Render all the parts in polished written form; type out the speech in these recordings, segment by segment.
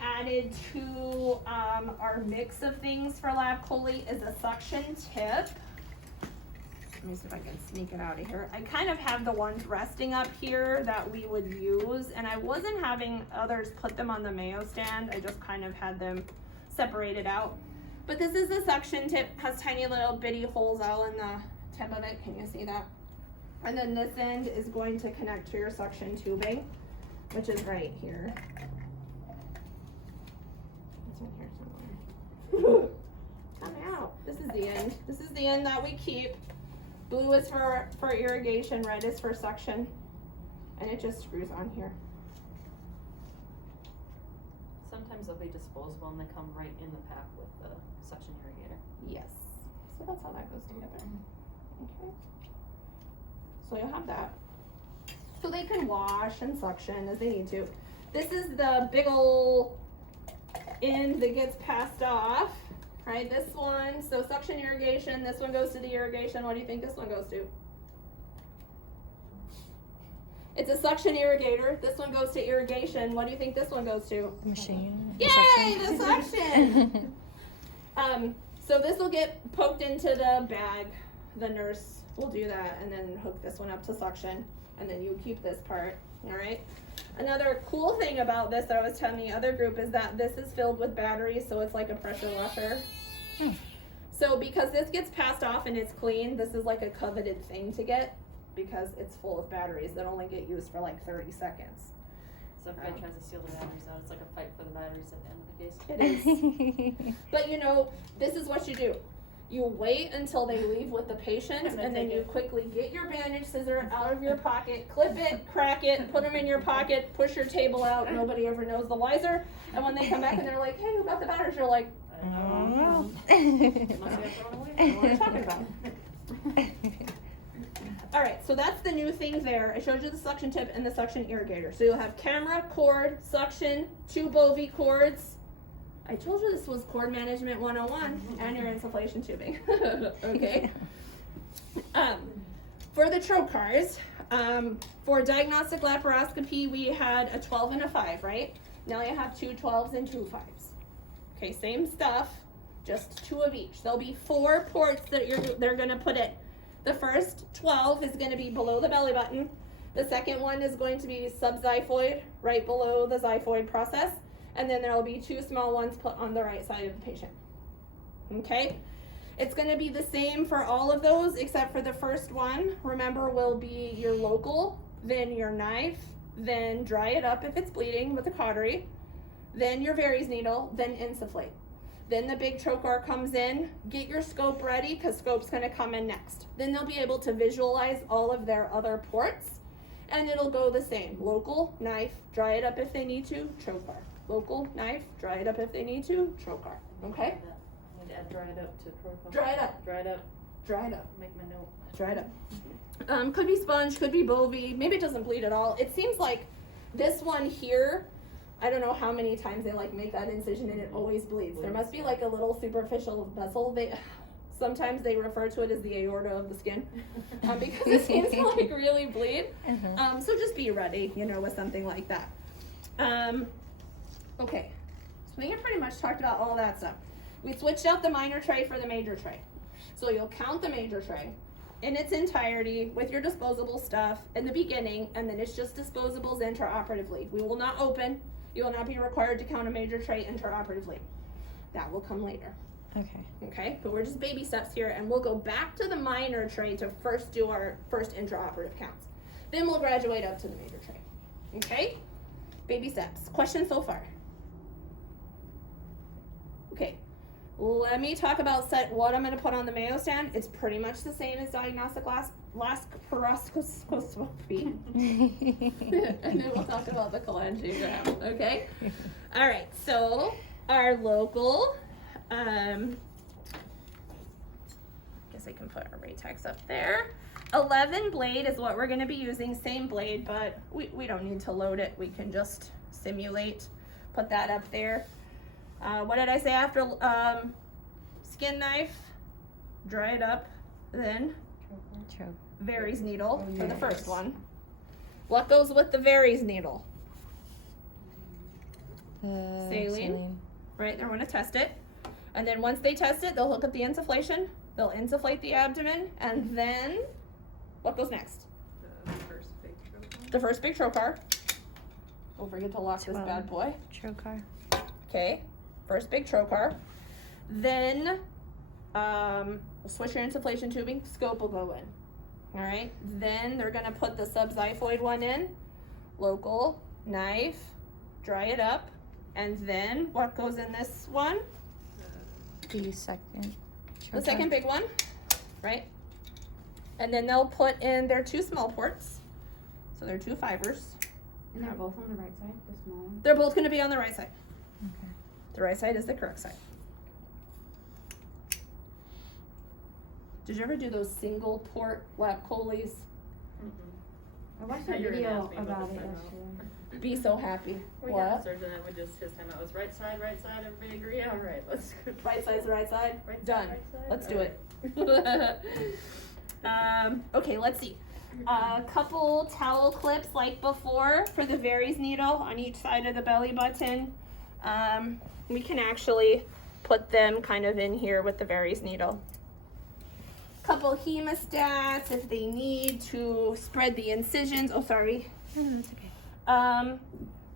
added to our mix of things for lab chole is a suction tip. Let me see if I can sneak it out of here. I kind of have the ones resting up here that we would use, and I wasn't having others put them on the Mayo stand. I just kind of had them separated out. But this is the suction tip, has tiny little bitty holes all in the tip of it. Can you see that? And then this end is going to connect to your suction tubing, which is right here. It's in here somewhere. Come out. This is the end. This is the end that we keep. Blue is for irrigation, red is for suction, and it just screws on here. Sometimes they'll be disposable and they come right in the pack with the suction irrigator. Yes. So that's how that goes together. Okay. So you'll have that. So they can wash and suction as they need to. This is the big ol' end that gets passed off. Right, this one, so suction irrigation, this one goes to the irrigation. What do you think this one goes to? It's a suction irrigator. This one goes to irrigation. What do you think this one goes to? Machine. Yay, the suction! So this will get poked into the bag. The nurse will do that and then hook this one up to suction, and then you keep this part, all right? Another cool thing about this that I was telling the other group is that this is filled with batteries, so it's like a pressure washer. So because this gets passed off and it's clean, this is like a coveted thing to get because it's full of batteries that only get used for like 30 seconds. So if a guy tries to steal the batteries out, it's like a fight for the batteries at the end of the case. It is. But you know, this is what you do. You wait until they leave with the patient, and then you quickly get your bandage scissor out of your pocket, clip it, crack it, put them in your pocket, push your table out. Nobody ever knows the wiser. And when they come back and they're like, "Hey, who got the batteries?" You're like, "I don't know." Must have thrown away. I don't know what you're talking about. All right, so that's the new thing there. I showed you the suction tip and the suction irrigator. So you'll have camera, cord, suction, 2 Bovie cords. I told you this was cord management 101 and your insufflation tubing. Okay. For the Trocars, for diagnostic laparoscopy, we had a 12 and a 5, right? Now you have 2 12s and 2 5s. Okay, same stuff, just 2 of each. There'll be 4 ports that they're gonna put in. The first 12 is gonna be below the belly button. The second one is going to be subxiphoid, right below the xiphoid process. And then there will be 2 small ones put on the right side of the patient. Okay? It's going to be the same for all of those except for the first one. Remember, will be your local, then your knife, then dry it up if it's bleeding with a cautery, then your Verries needle, then insufflate. Then the big trocar comes in. Get your scope ready because scope's going to come in next. Then they'll be able to visualize all of their other ports, and it'll go the same. Local, knife, dry it up if they need to, trocar. Local, knife, dry it up if they need to, trocar. Okay? I need to add dry it up to trocar. Dry it up. Dry it up. Dry it up. Make my note. Dry it up. Could be sponge, could be Bovie. Maybe it doesn't bleed at all. It seems like this one here, I don't know how many times they like make that incision and it always bleeds. There must be like a little superficial vessel. Sometimes they refer to it as the aorta of the skin because it seems to like really bleed. So just be ready, you know, with something like that. Okay, so we have pretty much talked about all that stuff. We switched out the minor tray for the major tray. So you'll count the major tray in its entirety with your disposable stuff in the beginning, and then it's just disposables intraoperatively. We will not open. You will not be required to count a major tray intraoperatively. That will come later. Okay. Okay, but we're just baby steps here, and we'll go back to the minor tray to first do our first intraoperative counts. Then we'll graduate up to the major tray. Okay? Baby steps. Questions so far? Okay, let me talk about what I'm going to put on the Mayo stand. It's pretty much the same as diagnostic laparoscopy. And then we'll talk about the cholangiogram, okay? All right, so our local, guess I can put our Ratex up there. 11 blade is what we're going to be using, same blade, but we don't need to load it. We can just simulate, put that up there. What did I say after skin knife? Dry it up, then Verries needle for the first one. What goes with the Verries needle? The Saline. Right, they're going to test it. And then once they test it, they'll look at the insufflation, they'll insufflate the abdomen, and then what goes next? The first big trocar. Don't forget to lock this bad boy. Trocar. Okay, first big trocar. Then we'll switch your insufflation tubing, scope will go in. All right, then they're gonna put the subxiphoid one in, local, knife, dry it up, and then what goes in this one? The second. The second big one, right? And then they'll put in their 2 small ports. So they're 2 fibers. And they're both on the right side, the small one? They're both gonna be on the right side. Okay. The right side is the correct side. Did you ever do those single port lap choles? I watched Yeah, a you're gonna video ask me about about it this, I know. yesterday. Be so happy. We had a What? surgeon that would just, his time out was right side, everybody agree? All right, let's go. Right side's the right side? Right side, Done. right side? Let's do All it. Okay, let's see. A couple towel clips like before for the Varies needle on each side of the belly button. We can actually put them kind of in here with the Varies needle. Couple hemostats if they need to spread the incisions. Oh, sorry. It's okay.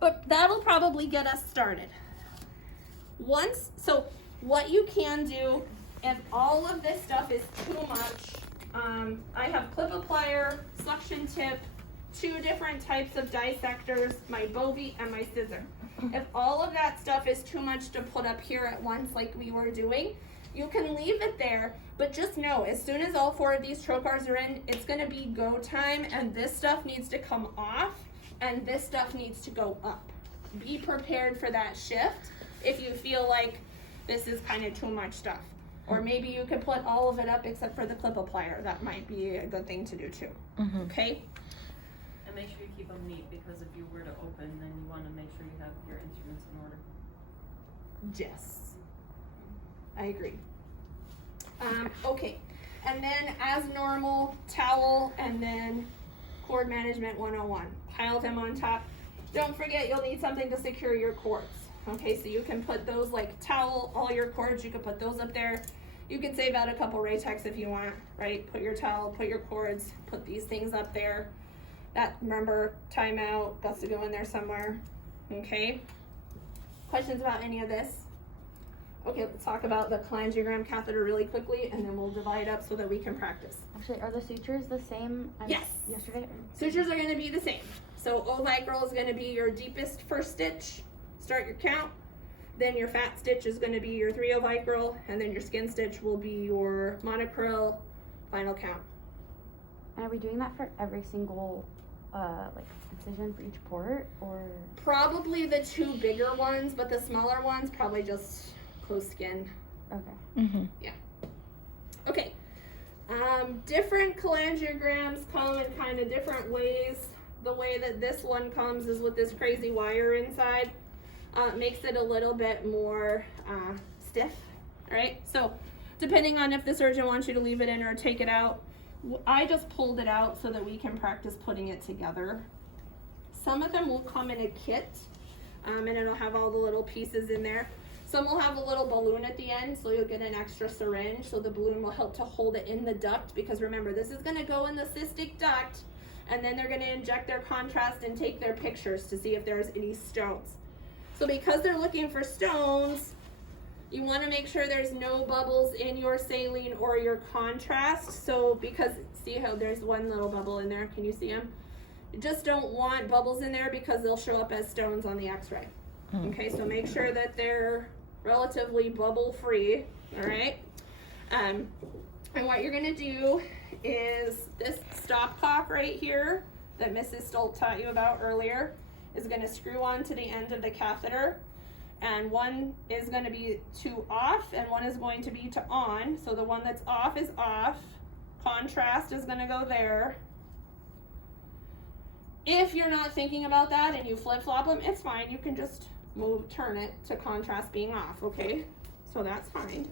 But that'll probably get us started. So what you can do, if all of this stuff is too much, I have clip applier, suction tip, 2 different types of dissectors, my Bovie and my scissor. If all of that stuff is too much to put up here at once like we were doing, you can leave it there, but just know, as soon as all 4 of these trocars are in, it's gonna be go time, and this stuff needs to come off, and this stuff needs to go up. Be prepared for that shift if you feel like this is kind of too much stuff. Or maybe you could put all of it up except for the clip applier. That might be a good thing to do too, okay? And make sure you keep them neat, because if you were to open, then you wanna make sure you have your instruments in order. Yes. I agree. Okay, and then as normal, towel, and then cord management 101. Pile them on top. Don't forget you'll need something to secure your cords. Okay, so you can put those like towel, all your cords, you can put those up there. You can save out a couple Raytex if you want, right? Put your towel, put your cords, put these things up there. That, remember, timeout, got to go in there somewhere. Okay? Questions about any of this? Okay, let's talk about the cholangiogram catheter really quickly, and then we'll divide up so that we can practice. Actually, are the sutures the same as Yes. yesterday? Sutures are gonna be the same. So ovicral is gonna be your deepest first stitch, start your count. Then your fat stitch is gonna be your 3 ovicral, and then your skin stitch will be your monocryl, final count. And are we doing that for every single, like, incision for each port, or? Probably the 2 bigger ones, but the smaller ones, probably just closed skin. Okay. Okay. Different cholangiograms come in kind of different ways. The way that this one comes is with this crazy wire inside. Makes it a little bit more stiff, right? So depending on if the surgeon wants you to leave it in or take it out, I just pulled it out so that we can practice putting it together. Some of them will come in a kit, and it'll have all the little pieces in there. Some will have a little balloon at the end, so you'll get an extra syringe, so the balloon will help to hold it in the duct, because remember, this is gonna go in the cystic duct, and then they're gonna inject their contrast and take their pictures to see if there's any stones. So because they're looking for stones, you wanna make sure there's no bubbles in your saline or your contrast. So because, see how there's one little bubble in there, can you see them? You just don't want bubbles in there because they'll show up as stones on the x-ray. Okay, so make sure that they're relatively bubble free, all right? And what you're gonna do is this stopcock right here that Mrs. Stolt taught you about earlier is gonna screw on to the end of the catheter, and one is gonna be to off and one is going to be to on. So the one that's off is off, contrast is gonna go there. If you're not thinking about that and you flip-flop them, it's fine, you can just turn it to contrast being off, okay? So that's fine.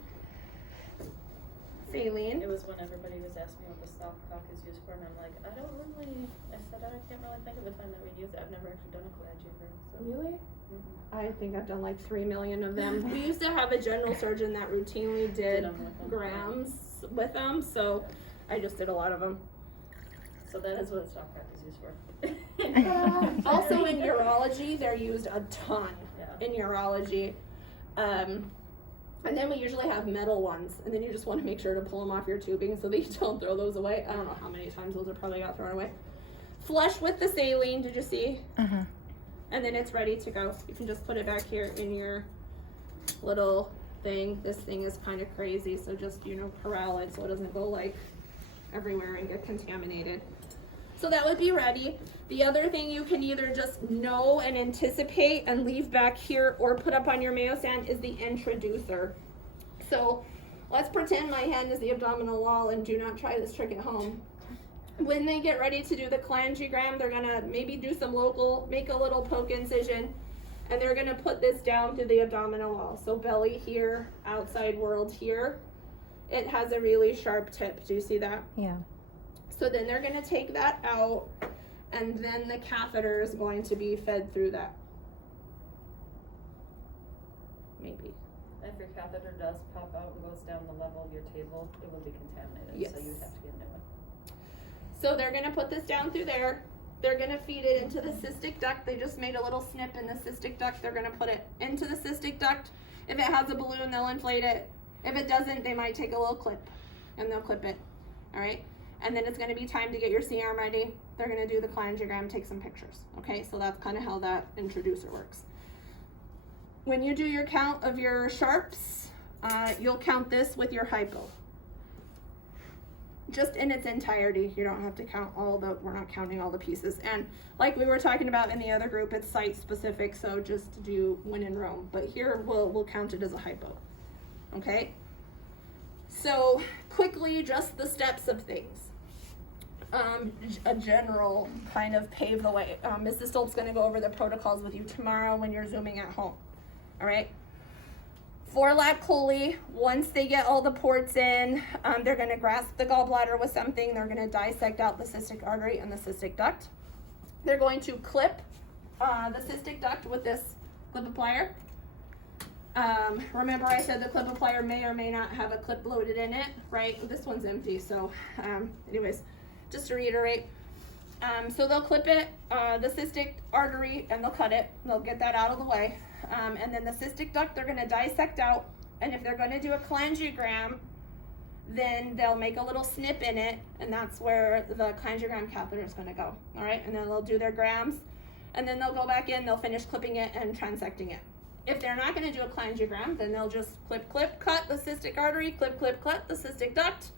saline. It was when everybody was asking me what the stopcock is used for, and I'm like, I can't really think of a time that we use it. I've never actually done a cholangiogram, so. Really? Mhm. I think I've done like 3 million of them. We used to have a general surgeon that routinely did them with them. grams with them, so I just did a lot of them. So that is what a stopcock is used for. Also in urology, they're used a ton Yeah. in urology. And then we usually have metal ones, and then you just want to make sure to pull them off your tubing so that you don't throw those away. I don't know how many times those are probably got thrown away. Flush with the saline, did you see? Uh-huh. And then it's ready to go. You can just put it back here in your little thing. This thing is kind of crazy, so just, corral it so it doesn't go like everywhere and get contaminated. So that would be ready. The other thing you can either just know and anticipate and leave back here or put up on your Mayo stand is the introducer. So let's pretend my hand is the abdominal wall and do not try this trick at home. When they get ready to do the cholangiogram, they're gonna maybe do some local, make a little poke incision, and they're gonna put this down through the abdominal wall. So belly here, outside world here. It has a really sharp tip. Do you see that? Yeah. So then they're gonna take that out, and then the catheter is going to be fed through that. Maybe. If your catheter does pop out and goes down the level of your table, it will be contaminated, Yes. so you have to get a new one. So they're gonna put this down through there. They're gonna feed it into the cystic duct. They just made a little snip in the cystic duct. They're gonna put it into the cystic duct. If it has a balloon, they'll inflate it. If it doesn't, they might take a little clip and they'll clip it. All right. And then it's gonna be time to get your C-arm ready. They're gonna do the cholangiogram, take some pictures. Okay, so that's kind of how that introducer works. When you do your count of your sharps, you'll count this with your hypo. Just in its entirety. You don't have to count we're not counting all the pieces. And like we were talking about in the other group, it's site specific, so just do when in Rome. But here we'll count it as a hypo. Okay? So quickly, just the steps of things. A general kind of pave the way. Mrs. Stolp's gonna go over the protocols with you tomorrow when you're Zooming at home. All right? For lap chole, once they get all the ports in, they're gonna grasp the gallbladder with something. They're gonna dissect out the cystic artery and the cystic duct. They're going to clip the cystic duct with this clip applier. Remember I said the clip applier may or may not have a clip loaded in it, right? This one's empty, so anyways, just to reiterate. So they'll clip it, the cystic artery, and they'll cut it. They'll get that out of the way. And then the cystic duct, they're gonna dissect out, and if they're gonna do a cholangiogram, then they'll make a little snip in it, and that's where the cholangiogram catheter is gonna go, all right? And then they'll do their grams, and then they'll go back in, they'll finish clipping it and transecting it. If they're not gonna do a cholangiogram, then they'll just clip, cut the cystic artery, clip, cut the cystic duct,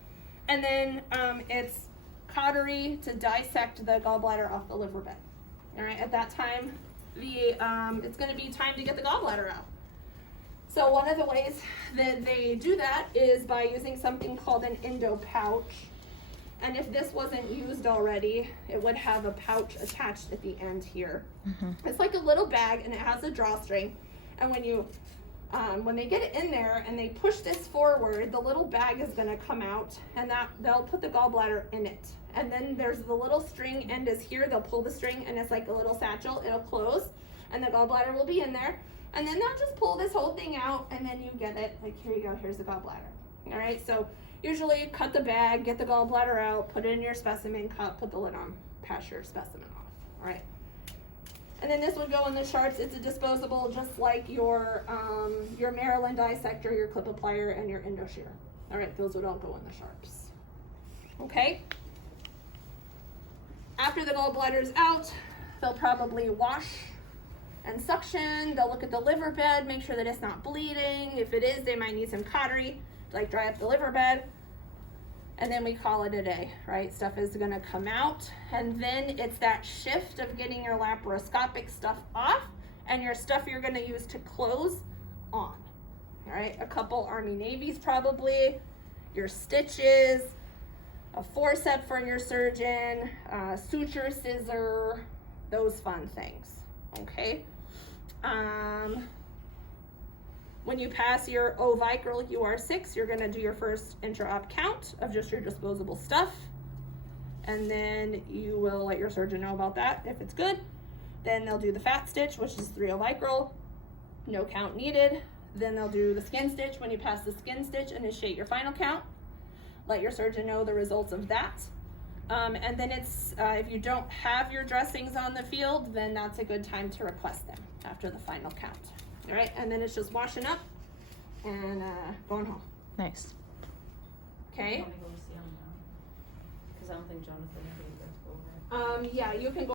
and then it's cautery to dissect the gallbladder off the liver bed. All right, at that time, it's gonna be time to get the gallbladder out. So one of the ways that they do that is by using something called an endo pouch. And if this wasn't used already, it would have a pouch attached at the end here. Mm-hmm. It's like a little bag and it has a drawstring. And when they get it in there and they push this forward, the little bag is gonna come out and they'll put the gallbladder in it. And then there's the little string end is here, they'll pull the string and it's like a little satchel, it'll close and the gallbladder will be in there. And then they'll just pull this whole thing out and then you get it, like here you go, here's the gallbladder. All right, so usually cut the bag, get the gallbladder out, put it in your specimen cup, put the lid on, pass your specimen off, all right? And then this would go in the sharps. It's a disposable, just like your Maryland dissector, your clip applier, and your endo shear. All right, those would all go in the sharps. Okay? After the gallbladder's out, they'll probably wash and suction. They'll look at the liver bed, make sure that it's not bleeding. If it is, they might need some cautery to like dry up the liver bed. And then we call it a day, right? Stuff is gonna come out. And then it's that shift of getting your laparoscopic stuff off and your stuff you're gonna use to close on. All right, a couple Army Navies probably, your stitches, a forceps for your surgeon, suture scissor, those fun things, okay? When you pass your ovical UR6, you're gonna do your first intra-op count of just your disposable stuff. And then you will let your surgeon know about that if it's good. Then they'll do the fat stitch, which is 3 ovical, no count needed. Then they'll do the skin stitch. When you pass the skin stitch, initiate your final count. Let your surgeon know the results of that. And then it's, if you don't have your dressings on the field, then that's a good time to request them after the final count. All right, and then it's just washing up and going home. Nice. Okay? Let me go see him now. Cause I don't think Jonathan had to go over it. Yeah, you can go